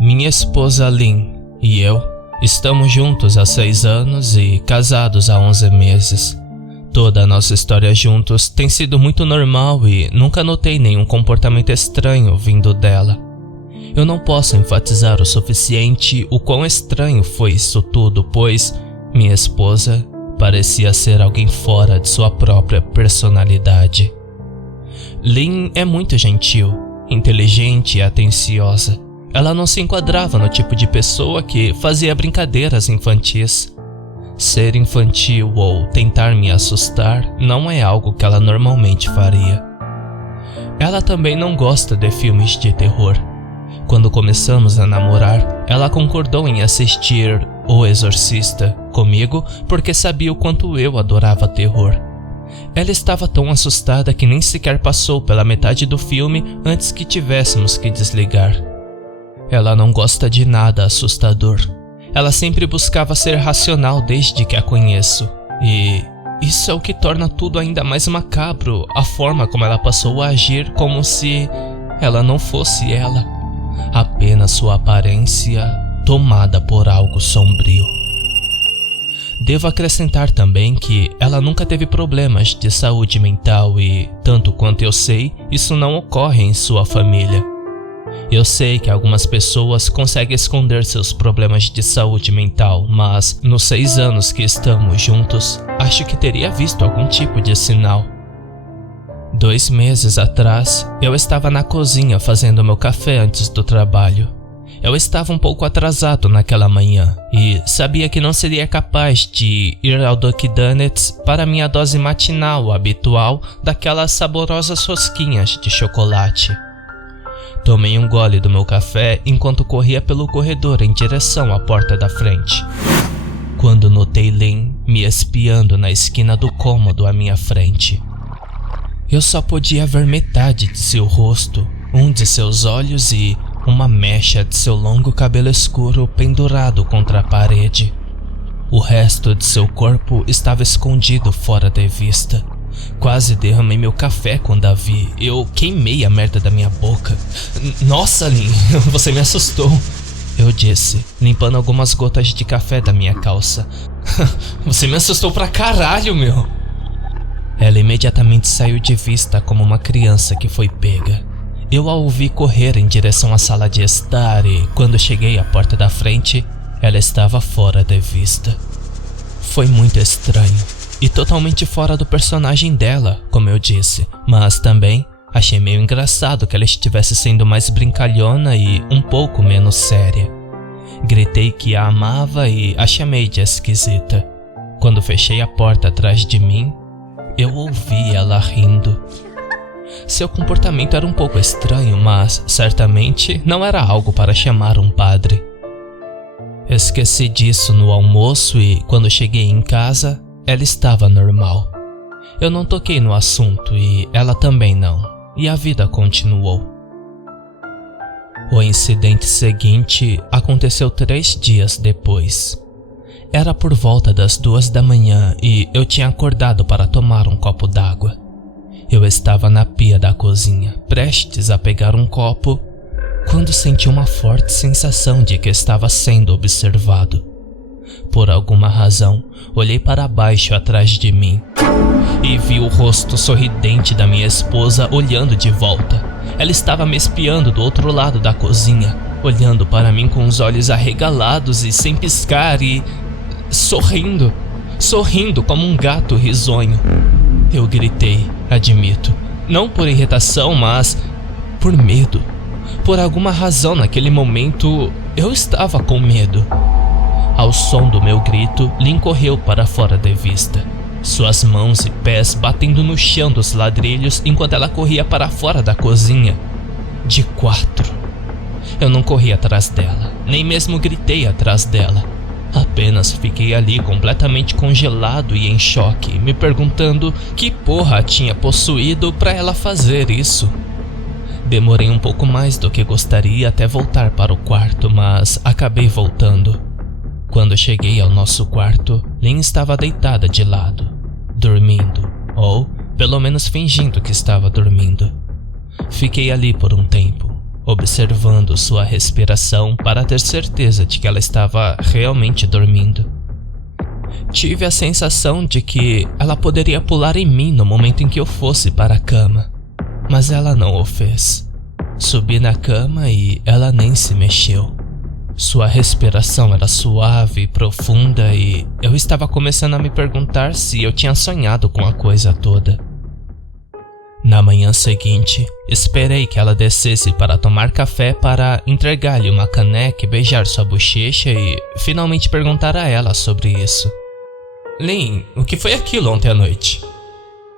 Minha esposa Lynn e eu estamos juntos há 6 anos e casados há 11 meses. Toda a nossa história juntos tem sido muito normal e nunca notei nenhum comportamento estranho vindo dela. Eu não posso enfatizar o suficiente o quão estranho foi isso tudo, pois minha esposa parecia ser alguém fora de sua própria personalidade. Lynn é muito gentil, inteligente e atenciosa. Ela não se enquadrava no tipo de pessoa que fazia brincadeiras infantis. Ser infantil ou tentar me assustar não é algo que ela normalmente faria. Ela também não gosta de filmes de terror. Quando começamos a namorar, ela concordou em assistir O Exorcista comigo porque sabia o quanto eu adorava terror. Ela estava tão assustada que nem sequer passou pela metade do filme antes que tivéssemos que desligar. Ela não gosta de nada assustador. Ela sempre buscava ser racional desde que a conheço. E isso é o que torna tudo ainda mais macabro, a forma como ela passou a agir como se ela não fosse ela. Apenas sua aparência tomada por algo sombrio. Devo acrescentar também que ela nunca teve problemas de saúde mental e, tanto quanto eu sei, isso não ocorre em sua família. Eu sei que algumas pessoas conseguem esconder seus problemas de saúde mental, mas nos 6 anos que estamos juntos, acho que teria visto algum tipo de sinal. 2 meses atrás, eu estava na cozinha fazendo meu café antes do trabalho. Eu estava um pouco atrasado naquela manhã e sabia que não seria capaz de ir ao Dunkin' Donuts para minha dose matinal habitual daquelas saborosas rosquinhas de chocolate. Tomei um gole do meu café enquanto corria pelo corredor em direção à porta da frente, quando notei Lynn me espiando na esquina do cômodo à minha frente. Eu só podia ver metade de seu rosto, um de seus olhos e uma mecha de seu longo cabelo escuro pendurado contra a parede. O resto de seu corpo estava escondido fora de vista. Quase derramei meu café quando a vi. Eu queimei a merda da minha boca. Nossa, Lynn, você me assustou, eu disse, limpando algumas gotas de café da minha calça. Você me assustou pra caralho, meu. Ela imediatamente saiu de vista como uma criança que foi pega. Eu a ouvi correr em direção à sala de estar e, quando cheguei à porta da frente, ela estava fora de vista. Foi muito estranho. E totalmente fora do personagem dela, como eu disse, mas também achei meio engraçado que ela estivesse sendo mais brincalhona e um pouco menos séria. Gritei que a amava e a chamei de esquisita. Quando fechei a porta atrás de mim, eu ouvi ela rindo. Seu comportamento era um pouco estranho, mas certamente não era algo para chamar um padre. Esqueci disso no almoço e, quando cheguei em casa, ela estava normal. Eu não toquei no assunto e ela também não, e a vida continuou. O incidente seguinte aconteceu 3 dias depois. Era por volta das 2 da manhã e eu tinha acordado para tomar um copo d'água. Eu estava na pia da cozinha, prestes a pegar um copo, quando senti uma forte sensação de que estava sendo observado. Por alguma razão, olhei para baixo atrás de mim e vi o rosto sorridente da minha esposa olhando de volta. Ela estava me espiando do outro lado da cozinha, olhando para mim com os olhos arregalados e sem piscar e sorrindo como um gato risonho. Eu gritei, admito, não por irritação, mas por medo. Por alguma razão naquele momento, eu estava com medo. Ao som do meu grito, Lynn correu para fora de vista, suas mãos e pés batendo no chão dos ladrilhos enquanto ela corria para fora da cozinha. De 4. Eu não corri atrás dela, nem mesmo gritei atrás dela. Apenas fiquei ali completamente congelado e em choque, me perguntando que porra a tinha possuído para ela fazer isso. Demorei um pouco mais do que gostaria até voltar para o quarto, mas acabei voltando. Quando cheguei ao nosso quarto, Lynn estava deitada de lado, dormindo, ou pelo menos fingindo que estava dormindo. Fiquei ali por um tempo, observando sua respiração para ter certeza de que ela estava realmente dormindo. Tive a sensação de que ela poderia pular em mim no momento em que eu fosse para a cama, mas ela não o fez. Subi na cama e ela nem se mexeu. Sua respiração era suave e profunda e eu estava começando a me perguntar se eu tinha sonhado com a coisa toda. Na manhã seguinte, esperei que ela descesse para tomar café para entregar-lhe uma caneca e beijar sua bochecha e finalmente perguntar a ela sobre isso. Lynn, o que foi aquilo ontem à noite?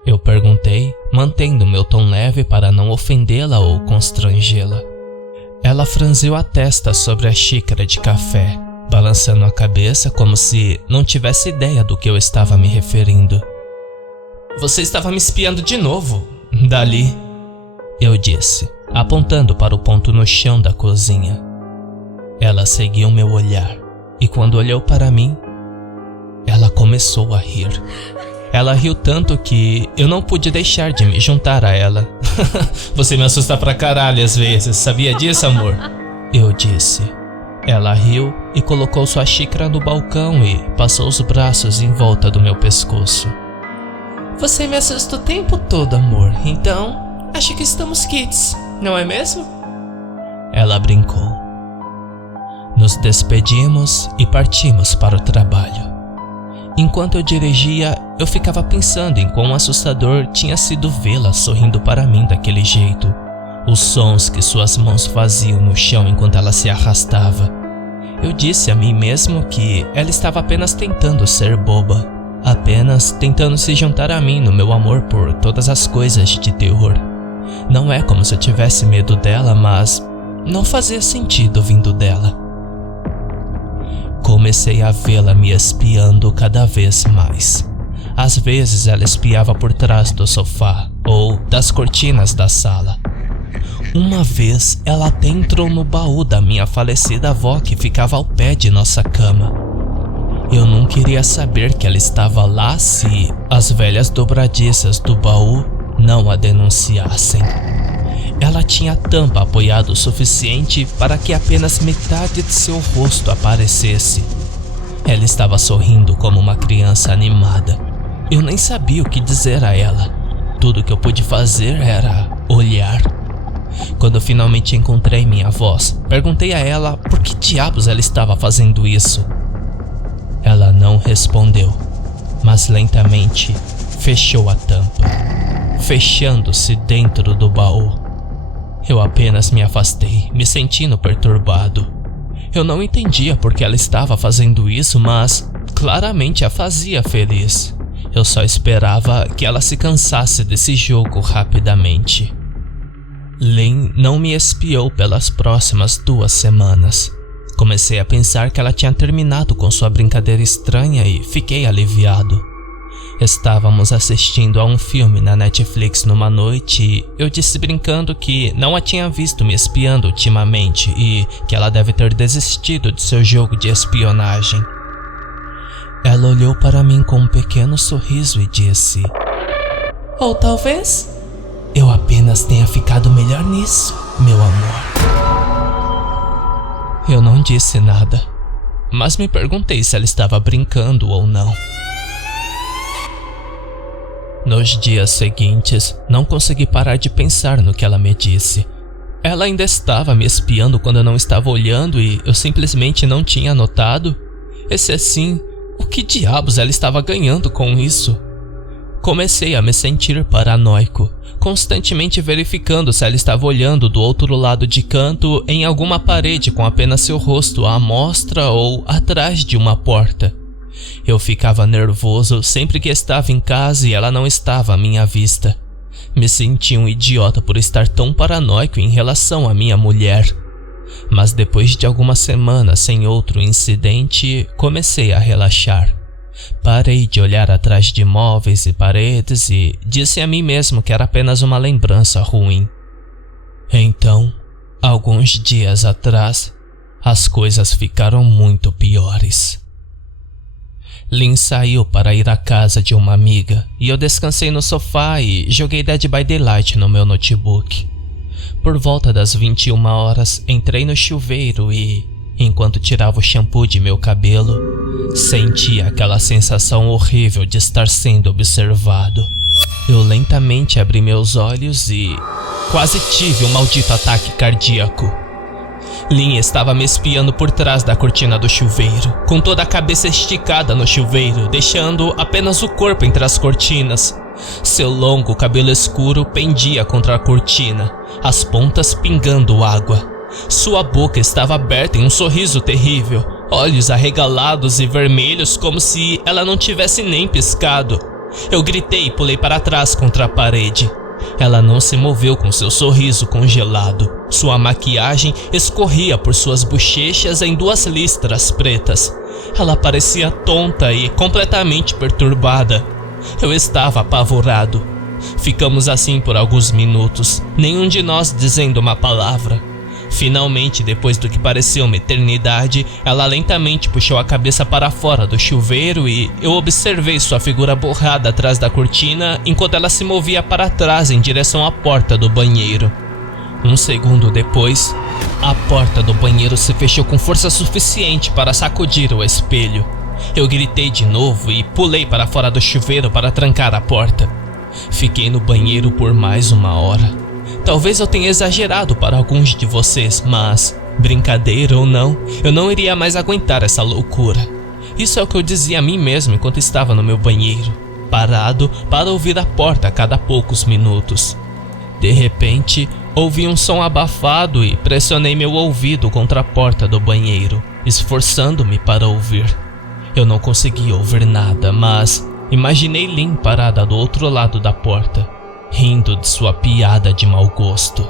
Eu perguntei, mantendo meu tom leve para não ofendê-la ou constrangê-la. Ela franziu a testa sobre a xícara de café, balançando a cabeça como se não tivesse ideia do que eu estava me referindo. Você estava me espiando de novo, Dali, eu disse, apontando para o ponto no chão da cozinha. Ela seguiu meu olhar e quando olhou para mim, ela começou a rir. Ela riu tanto que eu não pude deixar de me juntar a ela. Você me assusta pra caralho às vezes, sabia disso, amor? Eu disse. Ela riu e colocou sua xícara no balcão e passou os braços em volta do meu pescoço. Você me assusta o tempo todo, amor, então acho que estamos quites, não é mesmo? Ela brincou. Nos despedimos e partimos para o trabalho. Enquanto eu dirigia, eu ficava pensando em quão assustador tinha sido vê-la sorrindo para mim daquele jeito. Os sons que suas mãos faziam no chão enquanto ela se arrastava. Eu disse a mim mesmo que ela estava apenas tentando ser boba. Apenas tentando se juntar a mim no meu amor por todas as coisas de terror. Não é como se eu tivesse medo dela, mas não fazia sentido vindo dela. Comecei a vê-la me espiando cada vez mais. Às vezes ela espiava por trás do sofá ou das cortinas da sala. Uma vez ela até entrou no baú da minha falecida avó que ficava ao pé de nossa cama. Eu não queria saber que ela estava lá se as velhas dobradiças do baú não a denunciassem. Ela tinha a tampa apoiada o suficiente para que apenas metade de seu rosto aparecesse. Ela estava sorrindo como uma criança animada. Eu nem sabia o que dizer a ela. Tudo que eu pude fazer era olhar. Quando eu finalmente encontrei minha voz, perguntei a ela por que diabos ela estava fazendo isso. Ela não respondeu, mas lentamente fechou a tampa, fechando-se dentro do baú. Eu apenas me afastei, me sentindo perturbado. Eu não entendia por que ela estava fazendo isso, mas claramente a fazia feliz. Eu só esperava que ela se cansasse desse jogo rapidamente. Lynn não me espiou pelas próximas 2 semanas. Comecei a pensar que ela tinha terminado com sua brincadeira estranha e fiquei aliviado. Estávamos assistindo a um filme na Netflix numa noite e eu disse brincando que não a tinha visto me espiando ultimamente e que ela deve ter desistido de seu jogo de espionagem. Ela olhou para mim com um pequeno sorriso e disse: Ou talvez eu apenas tenha ficado melhor nisso, meu amor. Eu não disse nada, mas me perguntei se ela estava brincando ou não. Nos dias seguintes, não consegui parar de pensar no que ela me disse. Ela ainda estava me espiando quando eu não estava olhando e eu simplesmente não tinha notado? E se assim, o que diabos ela estava ganhando com isso? Comecei a me sentir paranoico, constantemente verificando se ela estava olhando do outro lado de canto em alguma parede com apenas seu rosto à mostra ou atrás de uma porta. Eu ficava nervoso sempre que estava em casa e ela não estava à minha vista. Me senti um idiota por estar tão paranoico em relação à minha mulher. Mas depois de algumas semanas sem outro incidente, comecei a relaxar. Parei de olhar atrás de móveis e paredes e disse a mim mesmo que era apenas uma lembrança ruim. Então, alguns dias atrás, as coisas ficaram muito piores. Lynn saiu para ir à casa de uma amiga e eu descansei no sofá e joguei Dead by Daylight no meu notebook. Por volta das 21 horas, entrei no chuveiro e, enquanto tirava o shampoo de meu cabelo, senti aquela sensação horrível de estar sendo observado. Eu lentamente abri meus olhos e quase tive um maldito ataque cardíaco. Lynn estava me espiando por trás da cortina do chuveiro, com toda a cabeça esticada no chuveiro, deixando apenas o corpo entre as cortinas. Seu longo cabelo escuro pendia contra a cortina, as pontas pingando água. Sua boca estava aberta em um sorriso terrível, olhos arregalados e vermelhos como se ela não tivesse nem piscado. Eu gritei e pulei para trás contra a parede. Ela não se moveu com seu sorriso congelado. Sua maquiagem escorria por suas bochechas em 2 listras pretas. Ela parecia tonta e completamente perturbada. Eu estava apavorado. Ficamos assim por alguns minutos, nenhum de nós dizendo uma palavra. Finalmente, depois do que pareceu uma eternidade, ela lentamente puxou a cabeça para fora do chuveiro e eu observei sua figura borrada atrás da cortina enquanto ela se movia para trás em direção à porta do banheiro. Um segundo depois, a porta do banheiro se fechou com força suficiente para sacudir o espelho. Eu gritei de novo e pulei para fora do chuveiro para trancar a porta. Fiquei no banheiro por mais 1 hora. Talvez eu tenha exagerado para alguns de vocês, mas, brincadeira ou não, eu não iria mais aguentar essa loucura. Isso é o que eu dizia a mim mesmo enquanto estava no meu banheiro, parado para ouvir a porta a cada poucos minutos. De repente, ouvi um som abafado e pressionei meu ouvido contra a porta do banheiro, esforçando-me para ouvir. Eu não conseguia ouvir nada, mas imaginei Lynn parada do outro lado da porta, rindo de sua piada de mau gosto.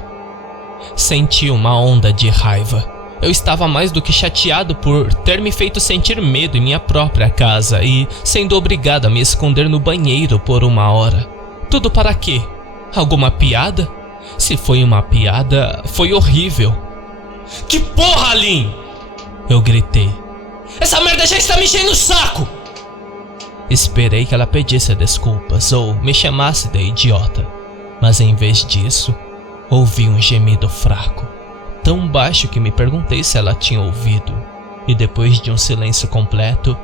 Senti uma onda de raiva. Eu estava mais do que chateado por ter me feito sentir medo em minha própria casa e sendo obrigado a me esconder no banheiro por 1 hora. Tudo para quê? Alguma piada? Se foi uma piada, foi horrível. Que porra, Lynn! Eu gritei. Essa merda já está me enchendo o saco! Esperei que ela pedisse desculpas ou me chamasse de idiota, mas em vez disso, ouvi um gemido fraco, tão baixo que me perguntei se ela tinha ouvido, e depois de um silêncio completo,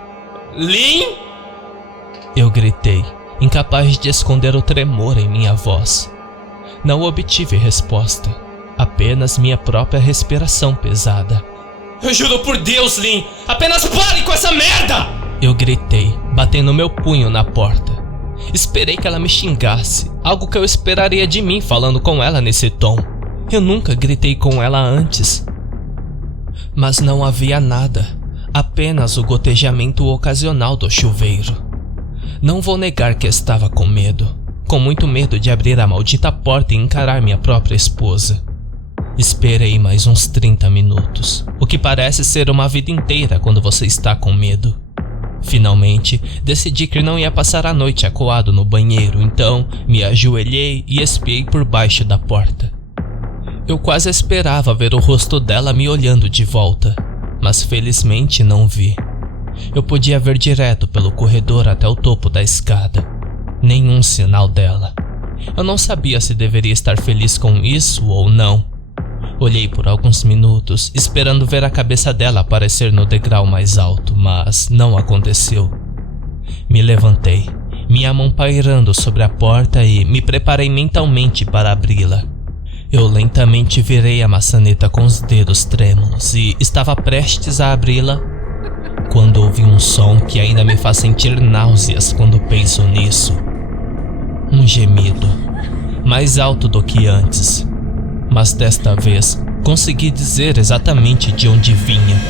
Lynn! Eu gritei, incapaz de esconder o tremor em minha voz. Não obtive resposta, apenas minha própria respiração pesada. Eu juro por Deus, Lynn, apenas pare com essa merda! Eu gritei, batendo meu punho na porta. Esperei que ela me xingasse, algo que eu esperaria de mim falando com ela nesse tom. Eu nunca gritei com ela antes. Mas não havia nada, apenas o gotejamento ocasional do chuveiro. Não vou negar que estava com muito medo de abrir a maldita porta e encarar minha própria esposa. Esperei mais uns 30 minutos, o que parece ser uma vida inteira quando você está com medo. Finalmente, decidi que não ia passar a noite acuado no banheiro, então me ajoelhei e espiei por baixo da porta. Eu quase esperava ver o rosto dela me olhando de volta, mas felizmente não vi. Eu podia ver direto pelo corredor até o topo da escada. Nenhum sinal dela. Eu não sabia se deveria estar feliz com isso ou não. Olhei por alguns minutos, esperando ver a cabeça dela aparecer no degrau mais alto, mas não aconteceu. Me levantei, minha mão pairando sobre a porta e me preparei mentalmente para abri-la. Eu lentamente virei a maçaneta com os dedos trêmulos e estava prestes a abri-la quando ouvi um som que ainda me faz sentir náuseas quando penso nisso. Um gemido, mais alto do que antes. Mas desta vez consegui dizer exatamente de onde vinha.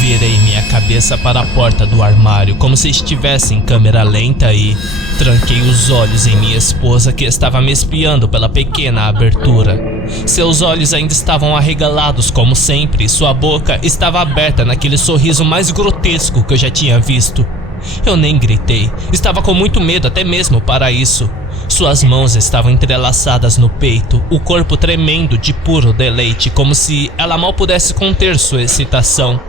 Virei minha cabeça para a porta do armário como se estivesse em câmera lenta e tranquei os olhos em minha esposa que estava me espiando pela pequena abertura. Seus olhos ainda estavam arregalados como sempre e sua boca estava aberta naquele sorriso mais grotesco que eu já tinha visto. Eu nem gritei, estava com muito medo até mesmo para isso. Suas mãos estavam entrelaçadas no peito, o corpo tremendo de puro deleite, como se ela mal pudesse conter sua excitação.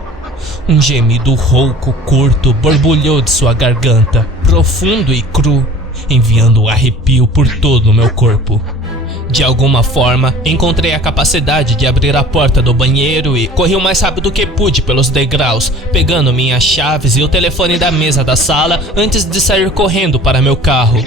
Um gemido rouco, curto, borbulhou de sua garganta, profundo e cru, enviando um arrepio por todo o meu corpo. De alguma forma, encontrei a capacidade de abrir a porta do banheiro e corri o mais rápido que pude pelos degraus, pegando minhas chaves e o telefone da mesa da sala antes de sair correndo para meu carro.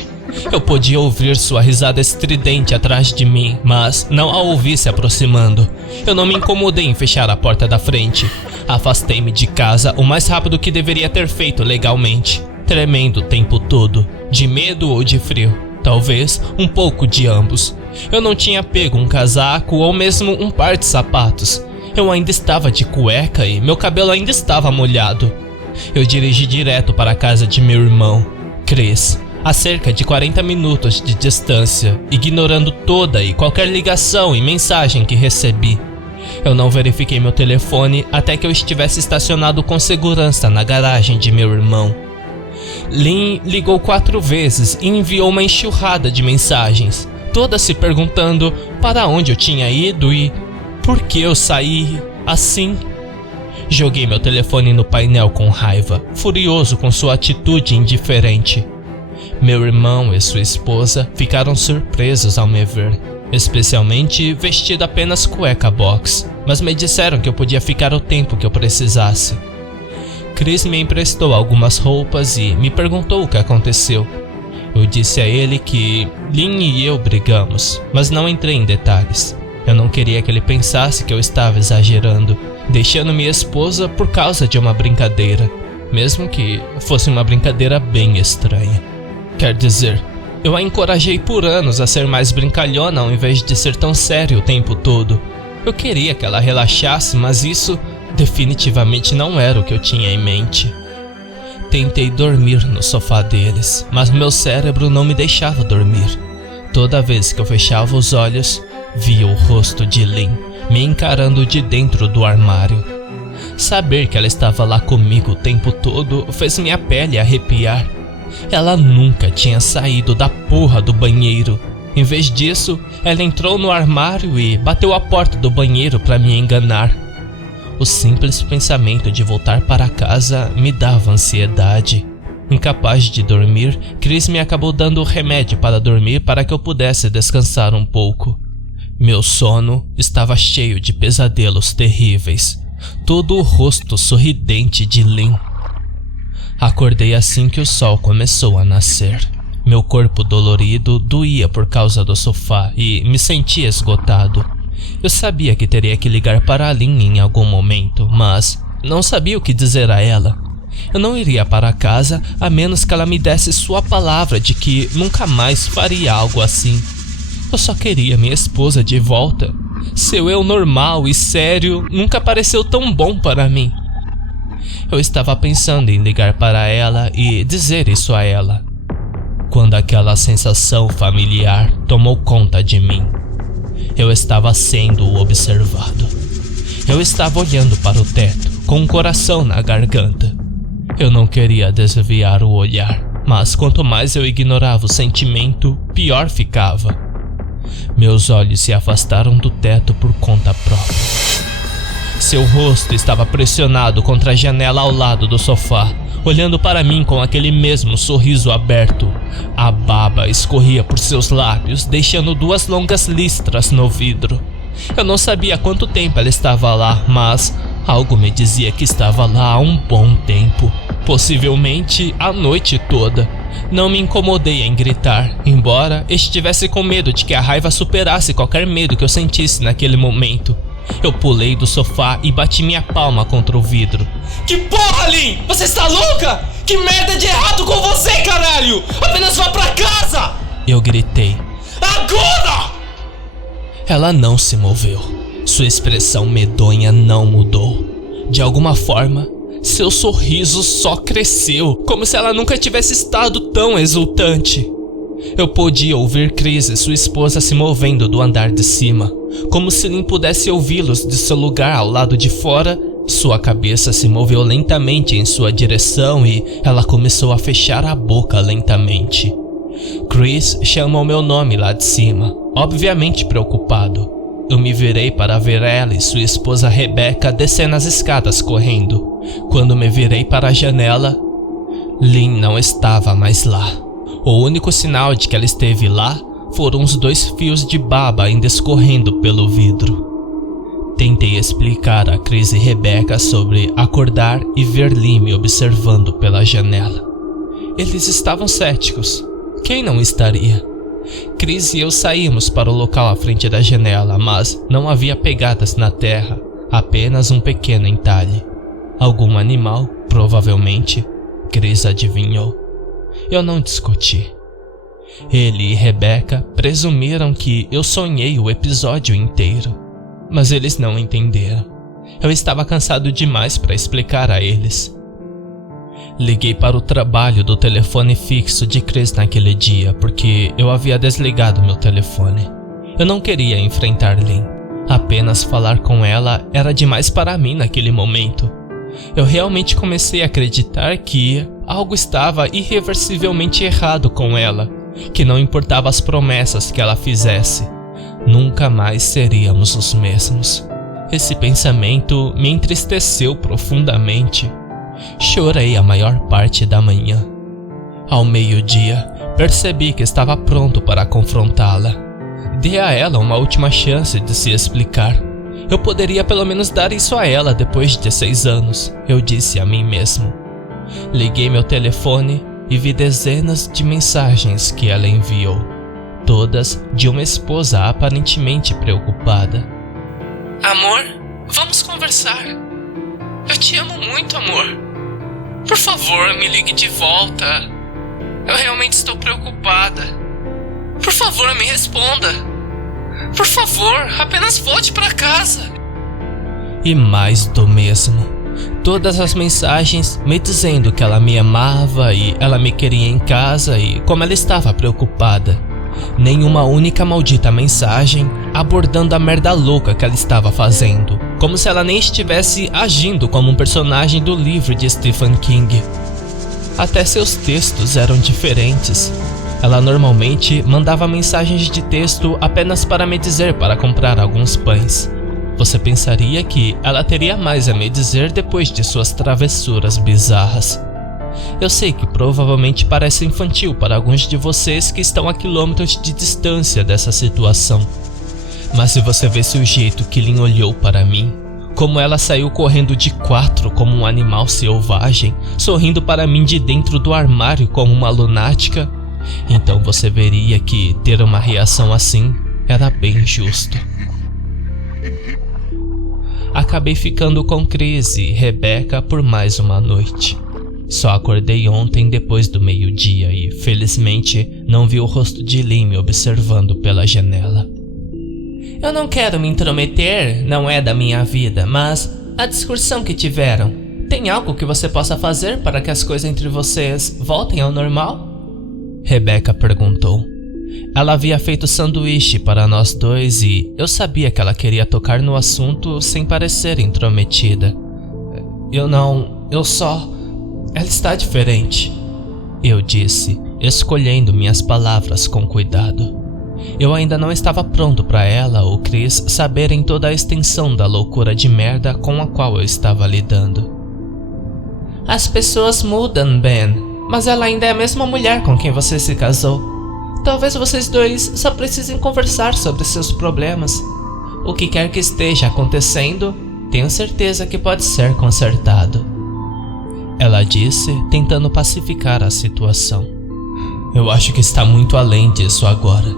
Eu podia ouvir sua risada estridente atrás de mim, mas não a ouvi se aproximando. Eu não me incomodei em fechar a porta da frente. Afastei-me de casa o mais rápido que deveria ter feito legalmente, tremendo o tempo todo, de medo ou de frio, talvez um pouco de ambos. Eu não tinha pego um casaco ou mesmo um par de sapatos. Eu ainda estava de cueca e meu cabelo ainda estava molhado. Eu dirigi direto para a casa de meu irmão, Chris, a cerca de 40 minutos de distância, ignorando toda e qualquer ligação e mensagem que recebi. Eu não verifiquei meu telefone até que eu estivesse estacionado com segurança na garagem de meu irmão. Lynn ligou 4 vezes e enviou uma enxurrada de mensagens, todas se perguntando para onde eu tinha ido e por que eu saí assim. Joguei meu telefone no painel com raiva, furioso com sua atitude indiferente. Meu irmão e sua esposa ficaram surpresos ao me ver, especialmente vestido apenas cueca box, mas me disseram que eu podia ficar o tempo que eu precisasse. Chris me emprestou algumas roupas e me perguntou o que aconteceu. Eu disse a ele que Lynn e eu brigamos, mas não entrei em detalhes. Eu não queria que ele pensasse que eu estava exagerando, deixando minha esposa por causa de uma brincadeira, mesmo que fosse uma brincadeira bem estranha. Quer dizer, eu a encorajei por anos a ser mais brincalhona ao invés de ser tão sério o tempo todo. Eu queria que ela relaxasse, mas isso definitivamente não era o que eu tinha em mente. Tentei dormir no sofá deles, mas meu cérebro não me deixava dormir. Toda vez que eu fechava os olhos, via o rosto de Lynn me encarando de dentro do armário. Saber que ela estava lá comigo o tempo todo fez minha pele arrepiar. Ela nunca tinha saído da porra do banheiro. Em vez disso, ela entrou no armário e bateu a porta do banheiro para me enganar. O simples pensamento de voltar para casa me dava ansiedade. Incapaz de dormir, Chris me acabou dando remédio para dormir para que eu pudesse descansar um pouco. Meu sono estava cheio de pesadelos terríveis. Todo o rosto sorridente de Lynn. Acordei assim que o sol começou a nascer. Meu corpo dolorido doía por causa do sofá e me sentia esgotado. Eu sabia que teria que ligar para a Lynn em algum momento, mas não sabia o que dizer a ela. Eu não iria para casa a menos que ela me desse sua palavra de que nunca mais faria algo assim. Eu só queria minha esposa de volta. Seu eu normal e sério nunca pareceu tão bom para mim. Eu estava pensando em ligar para ela e dizer isso a ela, quando aquela sensação familiar tomou conta de mim. Eu estava sendo observado. Eu estava olhando para o teto, com um coração na garganta. Eu não queria desviar o olhar, mas quanto mais eu ignorava o sentimento, pior ficava. Meus olhos se afastaram do teto por conta própria. Seu rosto estava pressionado contra a janela ao lado do sofá, olhando para mim com aquele mesmo sorriso aberto. A baba escorria por seus lábios, deixando 2 longas listras no vidro. Eu não sabia quanto tempo ela estava lá, mas algo me dizia que estava lá há um bom tempo, possivelmente a noite toda. Não me incomodei em gritar, embora estivesse com medo de que a raiva superasse qualquer medo que eu sentisse naquele momento. Eu pulei do sofá e bati minha palma contra o vidro. Que porra, Lynn! Você está louca? Que merda de errado com você, caralho! Apenas vá pra casa! Eu gritei. Agora! Ela não se moveu. Sua expressão medonha não mudou. De alguma forma, seu sorriso só cresceu, como se ela nunca tivesse estado tão exultante. Eu podia ouvir Chris e sua esposa se movendo do andar de cima, como se Lynn pudesse ouvi-los de seu lugar ao lado de fora. Sua cabeça se moveu lentamente em sua direção e ela começou a fechar a boca lentamente. Chris chamou meu nome lá de cima, obviamente preocupado. Eu me virei para ver ela e sua esposa Rebecca descendo as escadas correndo. Quando me virei para a janela, Lynn não estava mais lá. O único sinal de que ela esteve lá foram os 2 fios de baba ainda escorrendo pelo vidro. Tentei explicar a Chris e Rebecca sobre acordar e ver Lee me observando pela janela. Eles estavam céticos. Quem não estaria? Chris e eu saímos para o local à frente da janela, mas não havia pegadas na terra, apenas um pequeno entalhe. Algum animal, provavelmente. Chris adivinhou. Eu não discuti. Ele e Rebecca presumiram que eu sonhei o episódio inteiro, mas eles não entenderam. Eu estava cansado demais para explicar a eles. Liguei para o trabalho do telefone fixo de Chris naquele dia porque eu havia desligado meu telefone. Eu não queria enfrentar Lynn. Apenas falar com ela era demais para mim naquele momento. Eu realmente comecei a acreditar que algo estava irreversivelmente errado com ela, que não importava as promessas que ela fizesse, nunca mais seríamos os mesmos. Esse pensamento me entristeceu profundamente. Chorei a maior parte da manhã. Ao meio-dia, percebi que estava pronto para confrontá-la. Dei a ela uma última chance de se explicar. Eu poderia pelo menos dar isso a ela depois de 6 anos, eu disse a mim mesmo. Liguei meu telefone e vi dezenas de mensagens que ela enviou, todas de uma esposa aparentemente preocupada. Amor, vamos conversar. Eu te amo muito, amor. Por favor, me ligue de volta. Eu realmente estou preocupada. Por favor, me responda. Por favor, apenas volte para casa. E mais do mesmo. Todas as mensagens me dizendo que ela me amava e ela me queria em casa e como ela estava preocupada. Nenhuma única maldita mensagem abordando a merda louca que ela estava fazendo, como se ela nem estivesse agindo como um personagem do livro de Stephen King. Até seus textos eram diferentes. Ela normalmente mandava mensagens de texto apenas para me dizer para comprar alguns pães. Você pensaria que ela teria mais a me dizer depois de suas travessuras bizarras. Eu sei que provavelmente parece infantil para alguns de vocês que estão a quilômetros de distância dessa situação. Mas se você visse o jeito que Lynn olhou para mim, como ela saiu correndo de 4 como um animal selvagem, sorrindo para mim de dentro do armário como uma lunática, então você veria que ter uma reação assim era bem justo. Acabei ficando com Chris e Rebecca por mais uma noite. Só acordei ontem depois do meio-dia e, felizmente, não vi o rosto de Lynn me observando pela janela. Eu não quero me intrometer, não é da minha vida, mas a discussão que tiveram, tem algo que você possa fazer para que as coisas entre vocês voltem ao normal? Rebecca perguntou. Ela havia feito sanduíche para nós dois e eu sabia que ela queria tocar no assunto sem parecer intrometida. Ela está diferente, eu disse, escolhendo minhas palavras com cuidado. Eu ainda não estava pronto para ela ou Chris saberem toda a extensão da loucura de merda com a qual eu estava lidando. As pessoas mudam, Ben, mas ela ainda é a mesma mulher com quem você se casou. Talvez vocês dois só precisem conversar sobre seus problemas. O que quer que esteja acontecendo, tenho certeza que pode ser consertado. Ela disse, tentando pacificar a situação. Eu acho que está muito além disso agora.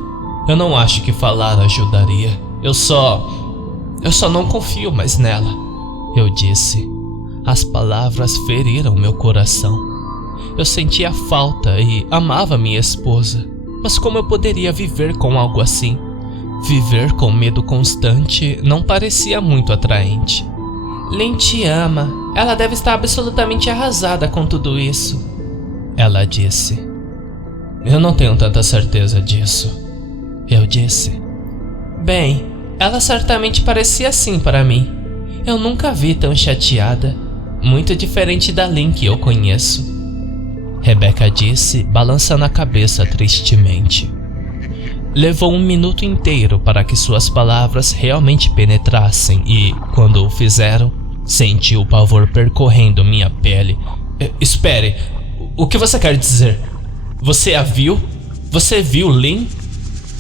Eu não acho que falar ajudaria. Eu só não confio mais nela, eu disse. As palavras feriram meu coração. Eu sentia falta e amava minha esposa. Mas como eu poderia viver com algo assim? Viver com medo constante não parecia muito atraente. Lynn te ama. Ela deve estar absolutamente arrasada com tudo isso, ela disse. Eu não tenho tanta certeza disso, eu disse. Bem, ela certamente parecia assim para mim. Eu nunca a vi tão chateada. Muito diferente da Lynn que eu conheço, Rebecca disse, balançando a cabeça tristemente. Levou 1 minuto inteiro para que suas palavras realmente penetrassem e, quando o fizeram, senti o pavor percorrendo minha pele. Espere, o que você quer dizer? Você a viu? Você viu Lynn?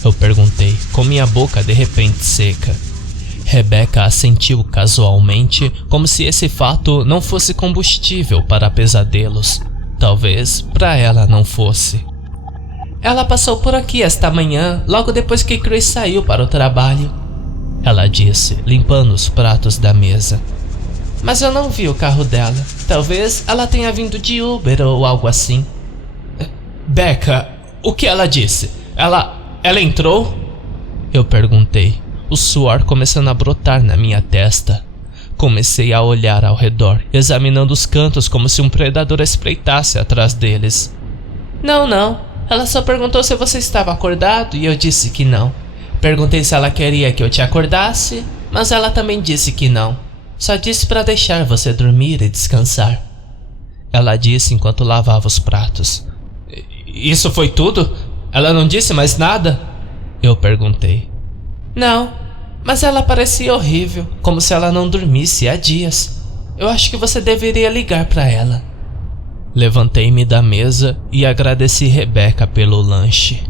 Eu perguntei, com minha boca de repente seca. Rebecca assentiu casualmente, como se esse fato não fosse combustível para pesadelos. Talvez para ela não fosse. Ela passou por aqui esta manhã, logo depois que Chris saiu para o trabalho. Ela disse, limpando os pratos da mesa. Mas eu não vi o carro dela. Talvez ela tenha vindo de Uber ou algo assim. Becca, o que ela disse? Ela entrou? Eu perguntei, o suor começando a brotar na minha testa. Comecei a olhar ao redor, examinando os cantos como se um predador espreitasse atrás deles. Não. Ela só perguntou se você estava acordado e eu disse que não. Perguntei se ela queria que eu te acordasse, mas ela também disse que não. Só disse para deixar você dormir e descansar. Ela disse enquanto lavava os pratos. Isso foi tudo? Ela não disse mais nada? Eu perguntei. Não, mas ela parecia horrível, como se ela não dormisse há dias. Eu acho que você deveria ligar para ela. Levantei-me da mesa e agradeci Rebecca pelo lanche.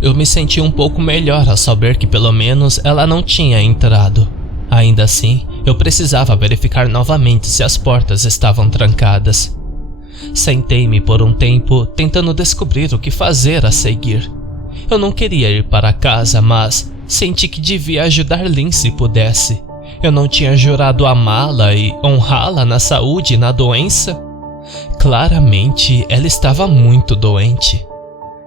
Eu me senti um pouco melhor ao saber que pelo menos ela não tinha entrado. Ainda assim, eu precisava verificar novamente se as portas estavam trancadas. Sentei-me por um tempo, tentando descobrir o que fazer a seguir. Eu não queria ir para casa, mas senti que devia ajudar Lynn se pudesse. Eu não tinha jurado amá-la e honrá-la na saúde e na doença? Claramente, ela estava muito doente.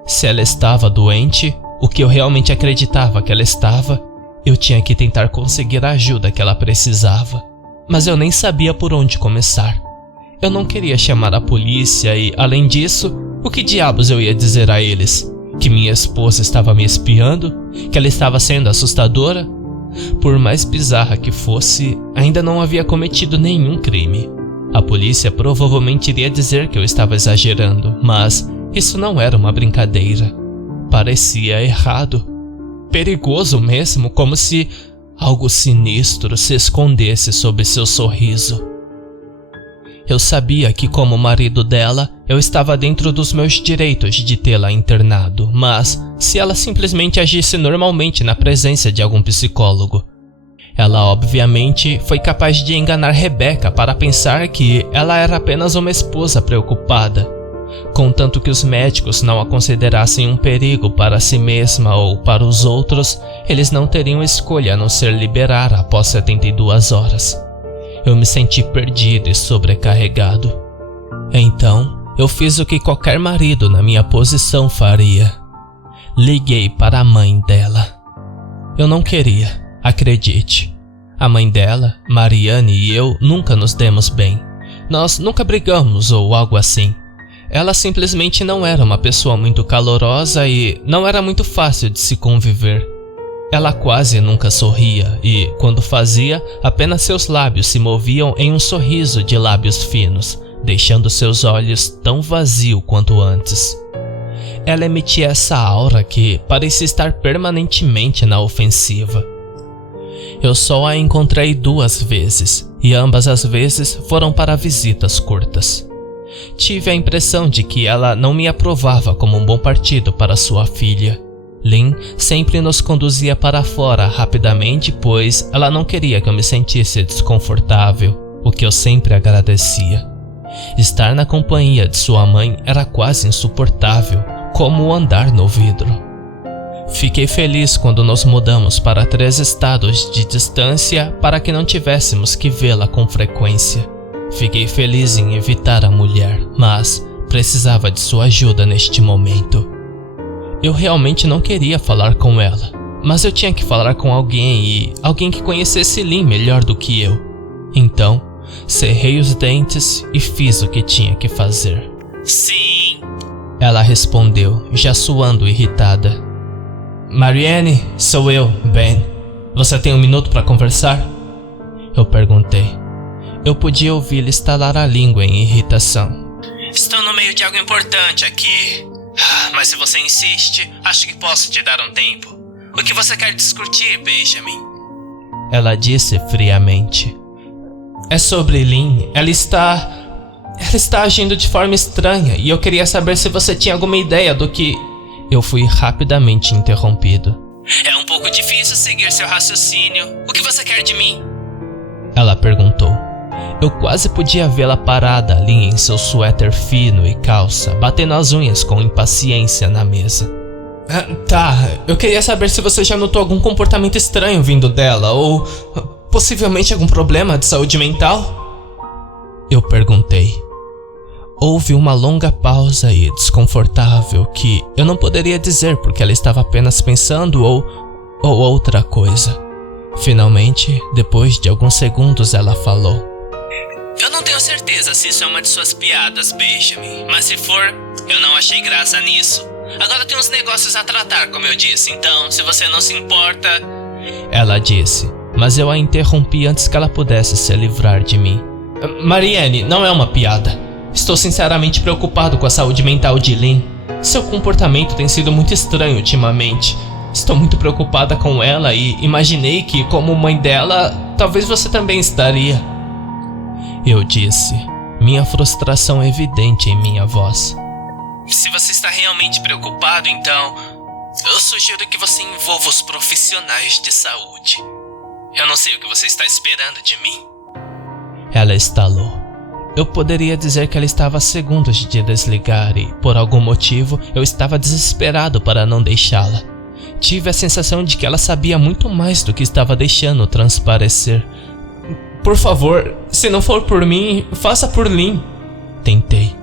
Se ela estava doente, o que eu realmente acreditava que ela estava, eu tinha que tentar conseguir a ajuda que ela precisava. Mas eu nem sabia por onde começar. Eu não queria chamar a polícia e, além disso, o que diabos eu ia dizer a eles? Que minha esposa estava me espiando? Que ela estava sendo assustadora? Por mais bizarra que fosse, ainda não havia cometido nenhum crime. A polícia provavelmente iria dizer que eu estava exagerando, mas isso não era uma brincadeira. Parecia errado. Perigoso mesmo, como se algo sinistro se escondesse sob seu sorriso. Eu sabia que, como marido dela, eu estava dentro dos meus direitos de tê-la internado, mas se ela simplesmente agisse normalmente na presença de algum psicólogo, ela obviamente foi capaz de enganar Rebecca para pensar que ela era apenas uma esposa preocupada. Contanto que os médicos não a considerassem um perigo para si mesma ou para os outros, eles não teriam escolha a não ser liberar após 72 horas. Eu me senti perdido e sobrecarregado. Então, eu fiz o que qualquer marido na minha posição faria. Liguei para a mãe dela. Eu não queria, acredite. A mãe dela, Mariane e eu nunca nos demos bem. Nós nunca brigamos ou algo assim. Ela simplesmente não era uma pessoa muito calorosa e não era muito fácil de se conviver. Ela quase nunca sorria e, quando fazia, apenas seus lábios se moviam em um sorriso de lábios finos, deixando seus olhos tão vazios quanto antes. Ela emitia essa aura que parecia estar permanentemente na ofensiva. Eu só a encontrei 2 vezes, e ambas as vezes foram para visitas curtas. Tive a impressão de que ela não me aprovava como um bom partido para sua filha. Lynn sempre nos conduzia para fora rapidamente, pois ela não queria que eu me sentisse desconfortável, o que eu sempre agradecia. Estar na companhia de sua mãe era quase insuportável, como andar no vidro. Fiquei feliz quando nos mudamos para 3 estados de distância para que não tivéssemos que vê-la com frequência. Fiquei feliz em evitar a mulher, mas precisava de sua ajuda neste momento. Eu realmente não queria falar com ela, mas eu tinha que falar com alguém e alguém que conhecesse Lynn melhor do que eu. Então, cerrei os dentes e fiz o que tinha que fazer. Sim, ela respondeu, já suando irritada. Mariane, sou eu, Ben. Você tem um minuto para conversar? Eu perguntei. Eu podia ouvi-la estalar a língua em irritação. Estou no meio de algo importante aqui. Mas se você insiste, acho que posso te dar um tempo. O que você quer discutir, Benjamin? Ela disse friamente. É sobre Lynn. Ela está agindo de forma estranha e eu queria saber se você tinha alguma ideia do que eu fui rapidamente interrompido. É um pouco difícil seguir seu raciocínio. O que você quer de mim? Ela perguntou. Eu quase podia vê-la parada ali em seu suéter fino e calça, batendo as unhas com impaciência na mesa. Eu queria saber se você já notou algum comportamento estranho vindo dela, ou possivelmente algum problema de saúde mental? Eu perguntei. Houve uma longa pausa e desconfortável que eu não poderia dizer porque ela estava apenas pensando ou outra coisa. Finalmente, depois de alguns segundos, ela falou. Eu não tenho certeza se isso é uma de suas piadas, Benjamin, mas se for, eu não achei graça nisso. Agora tem uns negócios a tratar, como eu disse, então, se você não se importa... Ela disse, mas eu a interrompi antes que ela pudesse se livrar de mim. Marianne, não é uma piada. Estou sinceramente preocupado com a saúde mental de Lynn. Seu comportamento tem sido muito estranho ultimamente. Estou muito preocupada com ela e imaginei que, como mãe dela, talvez você também estaria. Eu disse, minha frustração evidente em minha voz. Se você está realmente preocupado, então, eu sugiro que você envolva os profissionais de saúde. Eu não sei o que você está esperando de mim. Ela estalou. Eu poderia dizer que ela estava a segundos de desligar e, por algum motivo, eu estava desesperado para não deixá-la. Tive a sensação de que ela sabia muito mais do que estava deixando transparecer. Por favor, se não for por mim, faça por Lynn. Tentei.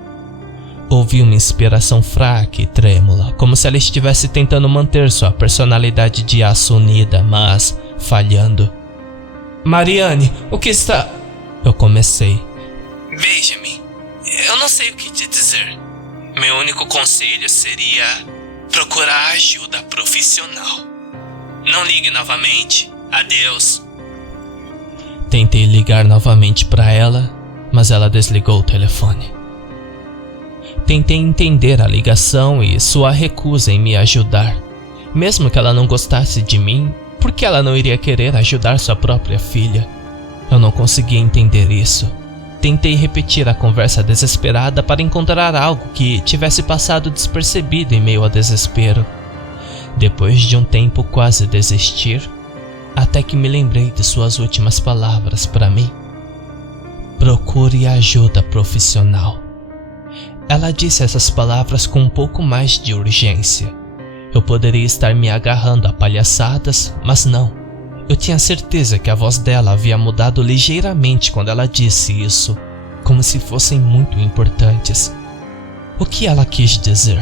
Ouvi uma inspiração fraca e trêmula, como se ela estivesse tentando manter sua personalidade de aço unida, mas falhando. Marianne, o que está... Eu comecei. Benjamin, eu não sei o que te dizer. Meu único conselho seria procurar ajuda profissional. Não ligue novamente. Adeus. Tentei ligar novamente para ela, mas ela desligou o telefone. Tentei entender a ligação e sua recusa em me ajudar. Mesmo que ela não gostasse de mim, por que ela não iria querer ajudar sua própria filha? Eu não conseguia entender isso. Tentei repetir a conversa desesperada para encontrar algo que tivesse passado despercebido em meio ao desespero. Depois de um tempo quase desistir, até que me lembrei de suas últimas palavras para mim. Procure ajuda profissional. Ela disse essas palavras com um pouco mais de urgência. Eu poderia estar me agarrando a palhaçadas, mas não. Eu tinha certeza que a voz dela havia mudado ligeiramente quando ela disse isso, como se fossem muito importantes. O que ela quis dizer?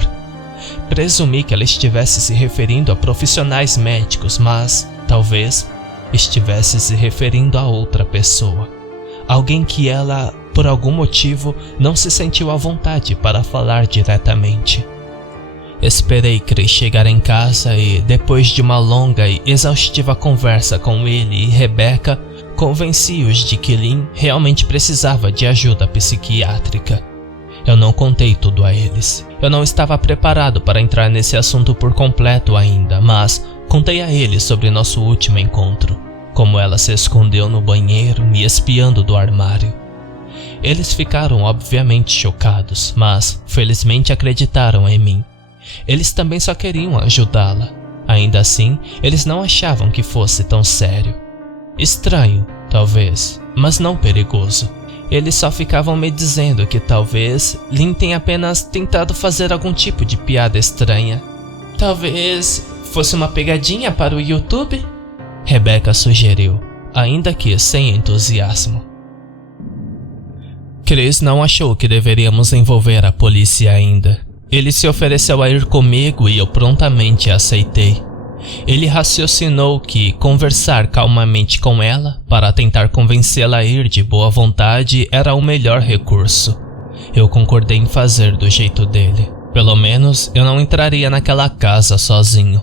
Presumi que ela estivesse se referindo a profissionais médicos, mas, talvez, estivesse se referindo a outra pessoa. Alguém que ela, por algum motivo, não se sentiu à vontade para falar diretamente. Esperei Chris chegar em casa e, depois de uma longa e exaustiva conversa com ele e Rebecca, convenci-os de que Lynn realmente precisava de ajuda psiquiátrica. Eu não contei tudo a eles. Eu não estava preparado para entrar nesse assunto por completo ainda, mas contei a eles sobre nosso último encontro, como ela se escondeu no banheiro me espiando do armário. Eles ficaram obviamente chocados, mas felizmente acreditaram em mim. Eles também só queriam ajudá-la. Ainda assim, eles não achavam que fosse tão sério. Estranho, talvez, mas não perigoso. Eles só ficavam me dizendo que talvez Lynn tenha apenas tentado fazer algum tipo de piada estranha. Talvez fosse uma pegadinha para o YouTube? Rebecca sugeriu, ainda que sem entusiasmo. Chris não achou que deveríamos envolver a polícia ainda. Ele se ofereceu a ir comigo e eu prontamente aceitei. Ele raciocinou que conversar calmamente com ela para tentar convencê-la a ir de boa vontade era o melhor recurso. Eu concordei em fazer do jeito dele. Pelo menos eu não entraria naquela casa sozinho.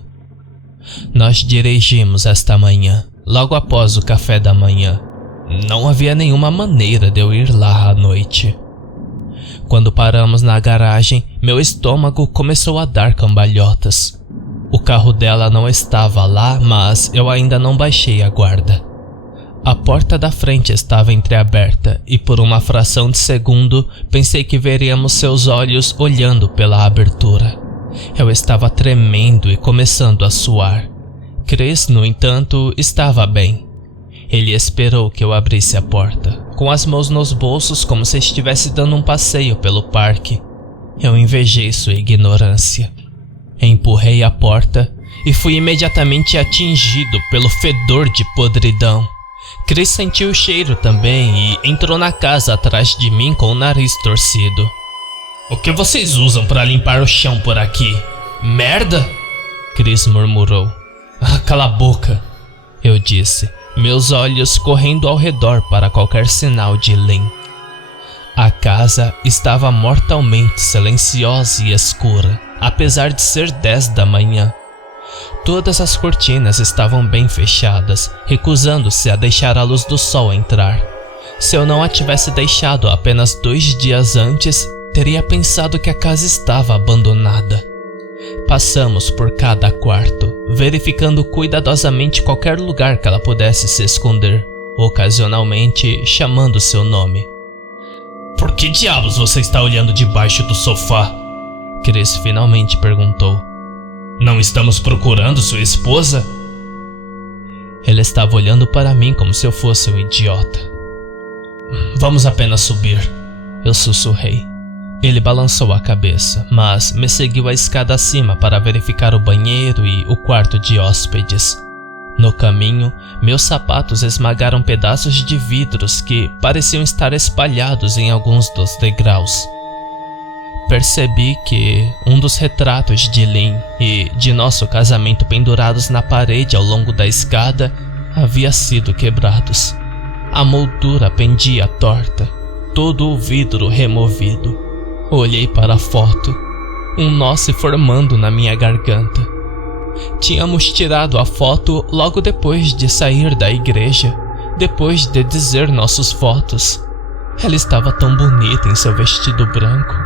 Nós dirigimos esta manhã, logo após o café da manhã. Não havia nenhuma maneira de eu ir lá à noite. Quando paramos na garagem, meu estômago começou a dar cambalhotas. O carro dela não estava lá, mas eu ainda não baixei a guarda. A porta da frente estava entreaberta e por uma fração de segundo pensei que veríamos seus olhos olhando pela abertura. Eu estava tremendo e começando a suar. Chris, no entanto, estava bem. Ele esperou que eu abrisse a porta, com as mãos nos bolsos como se estivesse dando um passeio pelo parque. Eu invejei sua ignorância. Empurrei a porta e fui imediatamente atingido pelo fedor de podridão. Chris sentiu o cheiro também e entrou na casa atrás de mim com o nariz torcido. "O que vocês usam para limpar o chão por aqui? Merda?" Chris murmurou. "Ah, cala a boca", eu disse, meus olhos correndo ao redor para qualquer sinal de Lynn. A casa estava mortalmente silenciosa e escura, apesar de ser 10 da manhã. Todas as cortinas estavam bem fechadas, recusando-se a deixar a luz do sol entrar. Se eu não a tivesse deixado apenas 2 dias antes, teria pensado que a casa estava abandonada. Passamos por cada quarto, verificando cuidadosamente qualquer lugar que ela pudesse se esconder, ocasionalmente chamando seu nome. "Por que diabos você está olhando debaixo do sofá?" Chris finalmente perguntou. "Não estamos procurando sua esposa?" Ele estava olhando para mim como se eu fosse um idiota. "Vamos apenas subir", eu sussurrei. Ele balançou a cabeça, mas me seguiu a escada acima para verificar o banheiro e o quarto de hóspedes. No caminho, meus sapatos esmagaram pedaços de vidros que pareciam estar espalhados em alguns dos degraus. Percebi que um dos retratos de Lynn e de nosso casamento pendurados na parede ao longo da escada havia sido quebrados. A moldura pendia torta, todo o vidro removido. Olhei para a foto, um nó se formando na minha garganta. Tínhamos tirado a foto logo depois de sair da igreja, depois de dizer nossos votos. Ela estava tão bonita em seu vestido branco.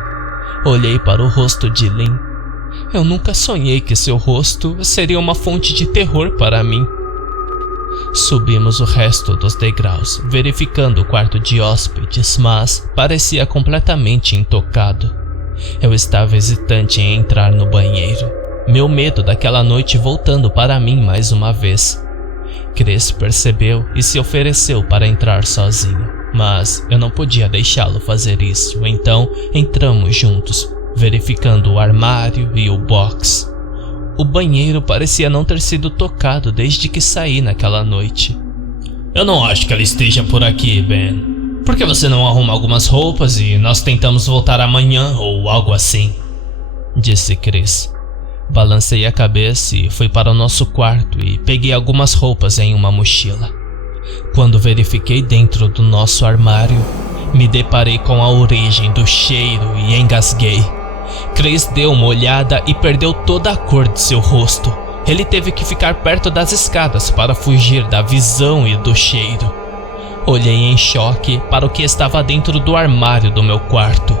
Olhei para o rosto de Lynn. Eu nunca sonhei que seu rosto seria uma fonte de terror para mim. Subimos o resto dos degraus, verificando o quarto de hóspedes, mas parecia completamente intocado. Eu estava hesitante em entrar no banheiro, meu medo daquela noite voltando para mim mais uma vez. Chris percebeu e se ofereceu para entrar sozinho, mas eu não podia deixá-lo fazer isso, então entramos juntos, verificando o armário e o box. O banheiro parecia não ter sido tocado desde que saí naquela noite. "Eu não acho que ela esteja por aqui, Ben. Por que você não arruma algumas roupas e nós tentamos voltar amanhã ou algo assim?" disse Chris. Balancei a cabeça e fui para o nosso quarto e peguei algumas roupas em uma mochila. Quando verifiquei dentro do nosso armário, me deparei com a origem do cheiro e engasguei. Chris deu uma olhada e perdeu toda a cor de seu rosto. Ele teve que ficar perto das escadas para fugir da visão e do cheiro. Olhei em choque para o que estava dentro do armário do meu quarto.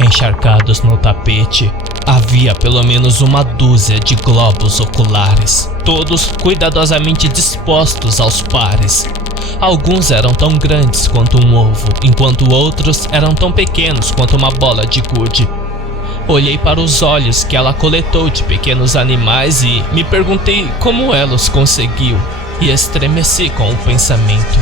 Encharcados no tapete, havia pelo menos uma dúzia de globos oculares, todos cuidadosamente dispostos aos pares. Alguns eram tão grandes quanto um ovo, enquanto outros eram tão pequenos quanto uma bola de gude. Olhei para os olhos que ela coletou de pequenos animais e me perguntei como ela os conseguiu, e estremeci com o pensamento.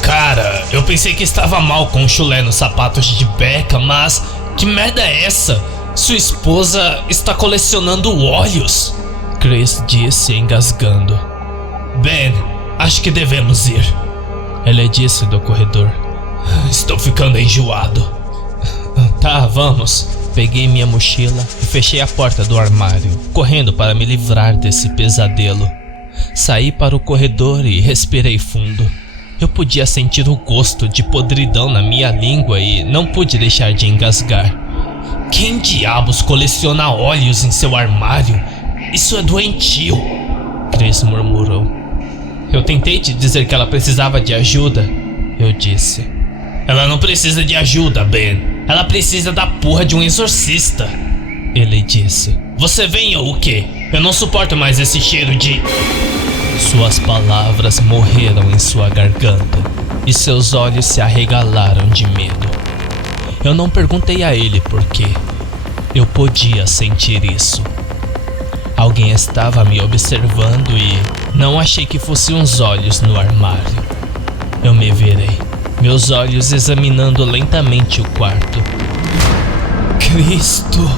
"Cara, eu pensei que estava mal com o chulé nos sapatos de Becca, mas que merda é essa? Sua esposa está colecionando olhos", Chris disse engasgando. "Ben, acho que devemos ir", ela disse do corredor. "Estou ficando enjoado." "Tá, vamos." Peguei minha mochila e fechei a porta do armário, correndo para me livrar desse pesadelo. Saí para o corredor e respirei fundo. Eu podia sentir o gosto de podridão na minha língua e não pude deixar de engasgar. "Quem diabos coleciona óleos em seu armário? Isso é doentio", Chris murmurou. "Eu tentei te dizer que ela precisava de ajuda", eu disse. "Ela não precisa de ajuda, Ben. Ela precisa da porra de um exorcista", ele disse. "Você vem ou o quê? Eu não suporto mais esse cheiro de..." Suas palavras morreram em sua garganta e seus olhos se arregalaram de medo. Eu não perguntei a ele por quê. Eu podia sentir isso. Alguém estava me observando e não achei que fossem uns olhos no armário. Eu me virei, meus olhos examinando lentamente o quarto. Cristo!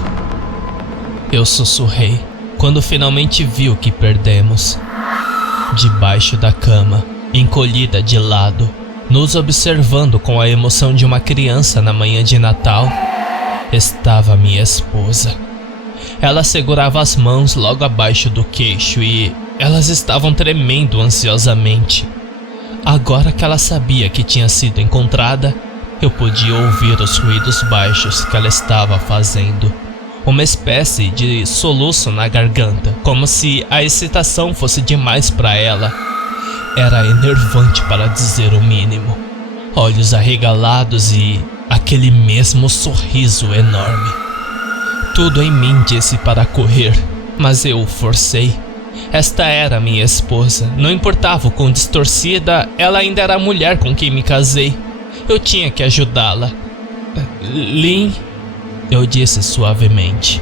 Eu sussurrei quando finalmente vi o que perdemos. Debaixo da cama, encolhida de lado, nos observando com a emoção de uma criança na manhã de Natal, estava minha esposa. Ela segurava as mãos logo abaixo do queixo e elas estavam tremendo ansiosamente. Agora que ela sabia que tinha sido encontrada, eu podia ouvir os ruídos baixos que ela estava fazendo. Uma espécie de soluço na garganta, como se a excitação fosse demais para ela. Era enervante, para dizer o mínimo. Olhos arregalados e aquele mesmo sorriso enorme. Tudo em mim disse para correr, mas eu o forcei. Esta era minha esposa, não importava o quão distorcida, ela ainda era a mulher com quem me casei. Eu tinha que ajudá-la. Lynn, eu disse suavemente.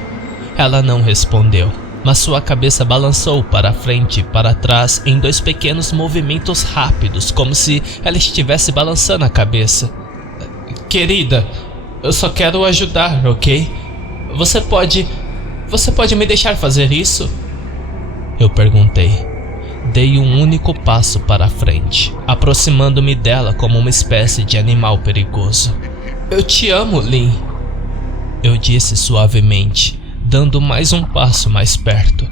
Ela não respondeu, mas sua cabeça balançou para frente e para trás em 2 pequenos movimentos rápidos, como se ela estivesse balançando a cabeça. Querida, eu só quero ajudar, ok? Você pode me deixar fazer isso? Eu perguntei. Dei um único passo para frente, aproximando-me dela como uma espécie de animal perigoso. Eu te amo, Lynn, eu disse suavemente, dando mais um passo mais perto.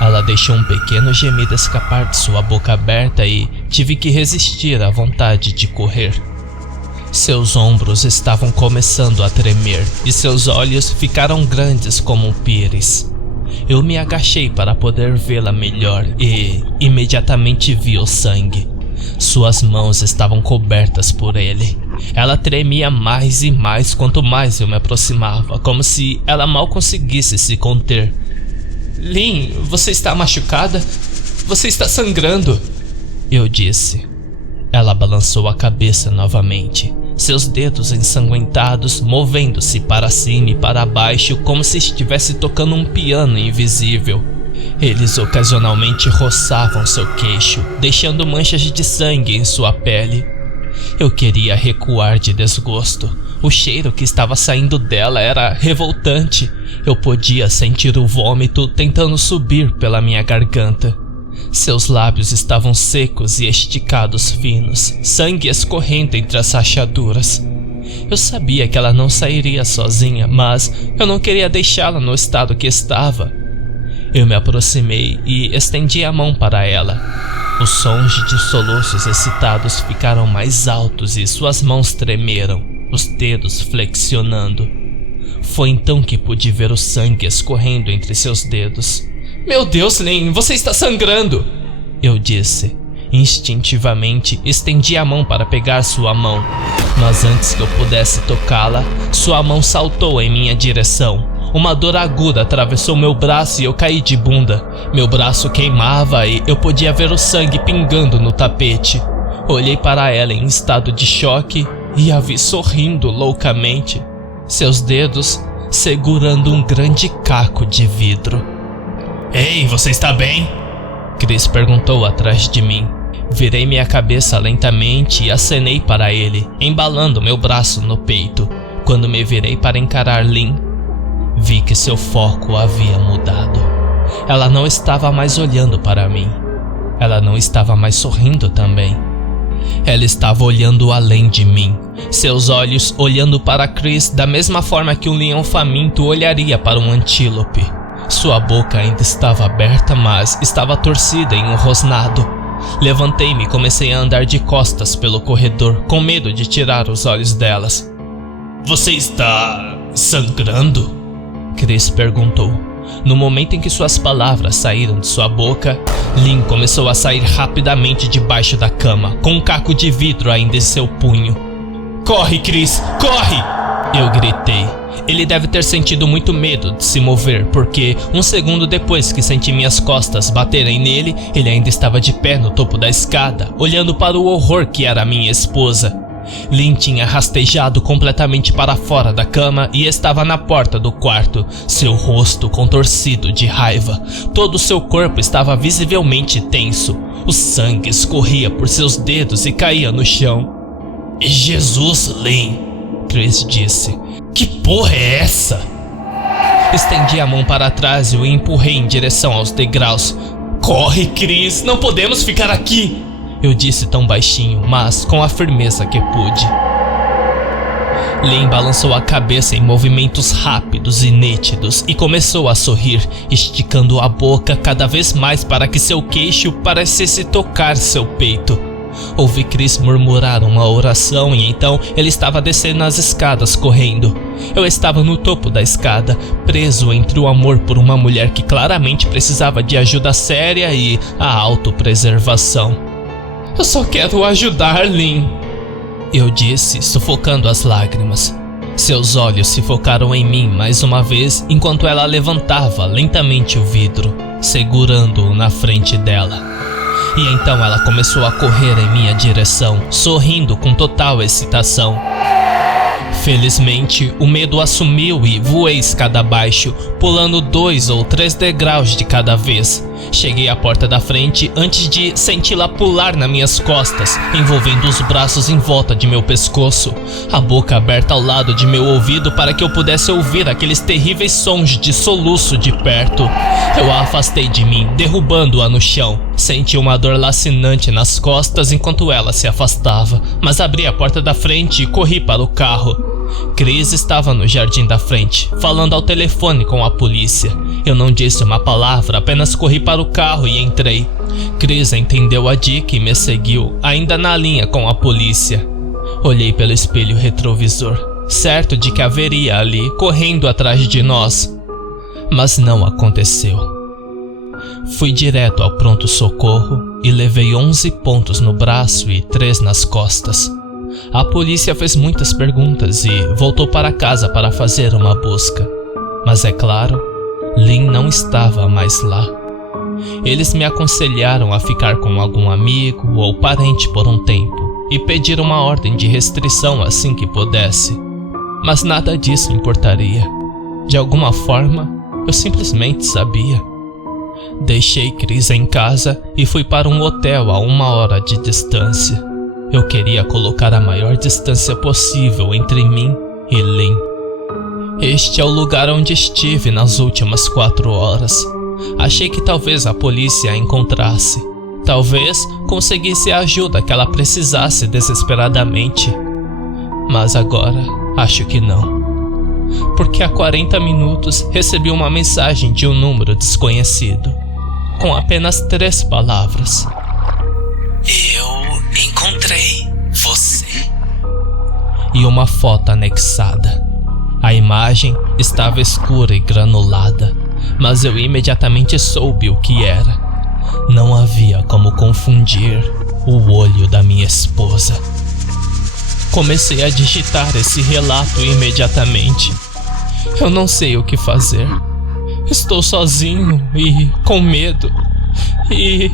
Ela deixou um pequeno gemido escapar de sua boca aberta e tive que resistir à vontade de correr. Seus ombros estavam começando a tremer e seus olhos ficaram grandes como um pires. Eu me agachei para poder vê-la melhor e imediatamente vi o sangue. Suas mãos estavam cobertas por ele. Ela tremia mais e mais quanto mais eu me aproximava, como se ela mal conseguisse se conter. Lynn, você está machucada? Você está sangrando, eu disse. Ela balançou a cabeça novamente, seus dedos ensanguentados movendo-se para cima e para baixo como se estivesse tocando um piano invisível. Eles ocasionalmente roçavam seu queixo, deixando manchas de sangue em sua pele. Eu queria recuar de desgosto. O cheiro que estava saindo dela era revoltante. Eu podia sentir o vômito tentando subir pela minha garganta. Seus lábios estavam secos e esticados finos, sangue escorrendo entre as rachaduras. Eu sabia que ela não sairia sozinha, mas eu não queria deixá-la no estado que estava. Eu me aproximei e estendi a mão para ela. Os sons de soluços excitados ficaram mais altos e suas mãos tremeram, os dedos flexionando. Foi então que pude ver o sangue escorrendo entre seus dedos. Meu Deus, Lynn, você está sangrando! Eu disse. Instintivamente, estendi a mão para pegar sua mão, mas antes que eu pudesse tocá-la, sua mão saltou em minha direção. Uma dor aguda atravessou meu braço e eu caí de bunda. Meu braço queimava e eu podia ver o sangue pingando no tapete. Olhei para ela em estado de choque e a vi sorrindo loucamente, seus dedos segurando um grande caco de vidro. Ei, você está bem? Chris perguntou atrás de mim. Virei minha cabeça lentamente e acenei para ele, embalando meu braço no peito. Quando me virei para encarar Lynn, vi que seu foco havia mudado. Ela não estava mais olhando para mim. Ela não estava mais sorrindo também. Ela estava olhando além de mim, seus olhos olhando para Chris da mesma forma que um leão faminto olharia para um antílope. Sua boca ainda estava aberta, mas estava torcida em um rosnado. Levantei-me e comecei a andar de costas pelo corredor, com medo de tirar os olhos delas. Você está sangrando? Chris perguntou. No momento em que suas palavras saíram de sua boca, Lynn começou a sair rapidamente debaixo da cama, com um caco de vidro ainda em seu punho. Corre, Chris, corre! Eu gritei. Ele deve ter sentido muito medo de se mover, porque um segundo depois que senti minhas costas baterem nele, ele ainda estava de pé no topo da escada, olhando para o horror que era minha esposa. Lynn tinha rastejado completamente para fora da cama e estava na porta do quarto, seu rosto contorcido de raiva. Todo o seu corpo estava visivelmente tenso. O sangue escorria por seus dedos e caía no chão. Jesus, Lynn, Chris disse. Que porra é essa? Estendi a mão para trás e o empurrei em direção aos degraus. Corre, Chris, não podemos ficar aqui! Eu disse tão baixinho, mas com a firmeza que pude. Lynn balançou a cabeça em movimentos rápidos e nítidos e começou a sorrir, esticando a boca cada vez mais para que seu queixo parecesse tocar seu peito. Ouvi Chris murmurar uma oração e então ele estava descendo as escadas correndo. Eu estava no topo da escada, preso entre o amor por uma mulher que claramente precisava de ajuda séria e a autopreservação. Eu só quero ajudar, Lynn, eu disse, sufocando as lágrimas. Seus olhos se focaram em mim mais uma vez enquanto ela levantava lentamente o vidro, segurando-o na frente dela. E então ela começou a correr em minha direção, sorrindo com total excitação. Felizmente, o medo a sumiu e voei escada abaixo, pulando 2 ou 3 degraus de cada vez. Cheguei à porta da frente antes de senti-la pular nas minhas costas, envolvendo os braços em volta de meu pescoço, a boca aberta ao lado de meu ouvido para que eu pudesse ouvir aqueles terríveis sons de soluço de perto. Eu a afastei de mim, derrubando-a no chão. Senti uma dor lacinante nas costas enquanto ela se afastava, mas abri a porta da frente e corri para o carro. Chris estava no jardim da frente, falando ao telefone com a polícia. Eu não disse uma palavra, apenas corri para o carro e entrei. Chris entendeu a dica e me seguiu, ainda na linha com a polícia. Olhei pelo espelho retrovisor, certo de que haveria ali, correndo atrás de nós. Mas não aconteceu. Fui direto ao pronto-socorro e levei 11 pontos no braço e 3 nas costas. A polícia fez muitas perguntas e voltou para casa para fazer uma busca. Mas é claro, Lynn não estava mais lá. Eles me aconselharam a ficar com algum amigo ou parente por um tempo e pediram uma ordem de restrição assim que pudesse. Mas nada disso importaria. De alguma forma, eu simplesmente sabia. Deixei Chris em casa e fui para um hotel a 1 hora de distância. Eu queria colocar a maior distância possível entre mim e Lynn. Este é o lugar onde estive nas últimas 4 horas. Achei que talvez a polícia a encontrasse. Talvez conseguisse a ajuda que ela precisasse desesperadamente. Mas agora acho que não. Porque há 40 minutos recebi uma mensagem de um número desconhecido, com apenas 3 palavras. Eu encontrei você. E uma foto anexada. A imagem estava escura e granulada, mas eu imediatamente soube o que era. Não havia como confundir o olho da minha esposa. Comecei a digitar esse relato imediatamente. Eu não sei o que fazer. Estou sozinho e com medo. E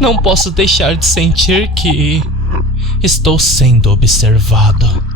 não posso deixar de sentir que estou sendo observado.